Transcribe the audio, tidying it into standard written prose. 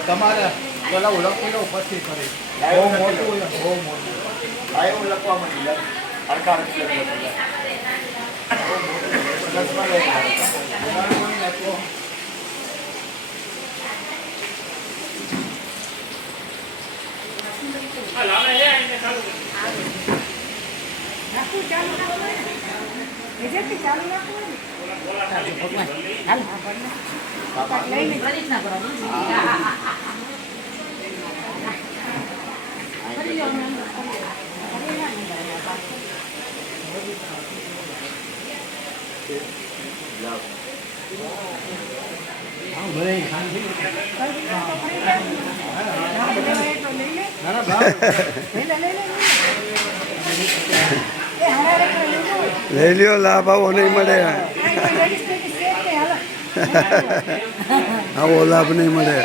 તમારે પેલા ઓળખી લો પછી કરી બહુ મોટું બહુ મોટું એવું લખવા માંડી સરકાર લઈ લ્યો લાભ આવો નહીં મળે આવો લાભ નહીં મળે